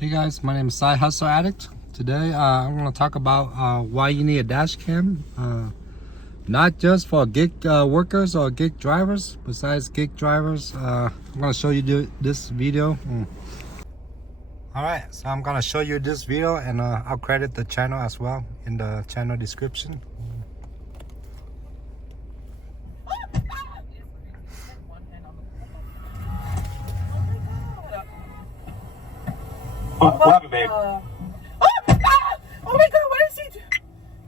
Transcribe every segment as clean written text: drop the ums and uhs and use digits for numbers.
Hey guys, my name is Side Hustle Addict. Today I'm going to talk about why you need a dash cam. Not just for gig workers or gig drivers. Besides gig drivers, I'm going to show you this video. Alright, so I'm going to show you this video and I'll credit the channel as well in the channel description. What happened, babe? Oh my god! Oh my god, what is he doing?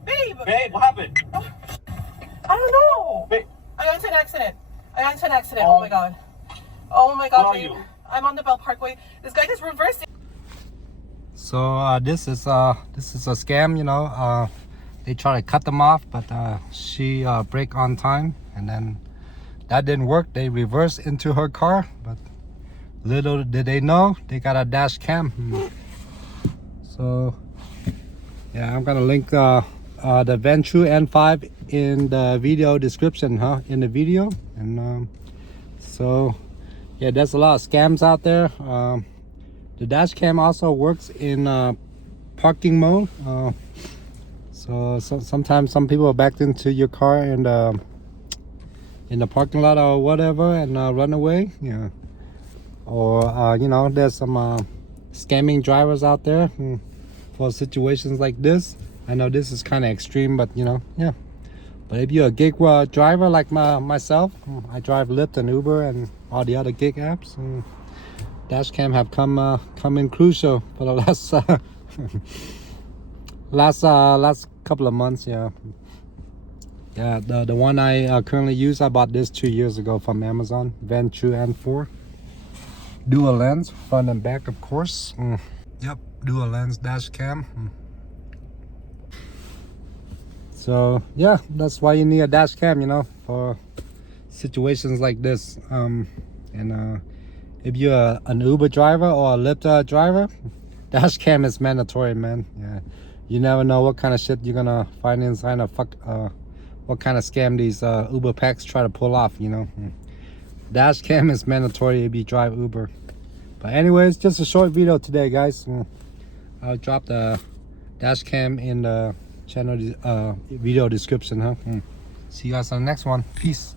Babe! Babe, what happened? I don't know! Babe. I got into an accident. Oh my god. Oh my god, Where are babe. you? I'm on the Bell Parkway. This guy just reversed it. So this is a scam, you know. They try to cut them off, but she brake on time, and then that didn't work. They reversed into her car, but little did they know they got a dash cam. So yeah, I'm gonna link the Ventrue N5 in the video description, in the video. And so yeah, there's a lot of scams out there. The dash cam also works in parking mode. So sometimes some people are backed into your car and in the parking lot or whatever and run away. Yeah. Or you know, there's some scamming drivers out there for situations like this. I know this is kind of extreme, but you know, yeah. But if you're a gig driver like myself, I drive Lyft and Uber and all the other gig apps. Dashcam have come in crucial for the last couple of months. Yeah. The one I currently use, I bought this 2 years ago from Amazon. Ventrue N4. Dual lens, front and back, of course. Yep, dual lens dash cam. So yeah, that's why you need a dash cam, you know, for situations like this. If you're an Uber driver or a Lyft driver, dash cam is mandatory, man. Yeah, you never know what kind of shit you're gonna find inside what kind of scam these Uber packs try to pull off, you know. Dash cam is mandatory if you drive Uber. But anyways, just a short video today, guys. I'll drop the dash cam in the channel video description. See you guys on the next one. Peace.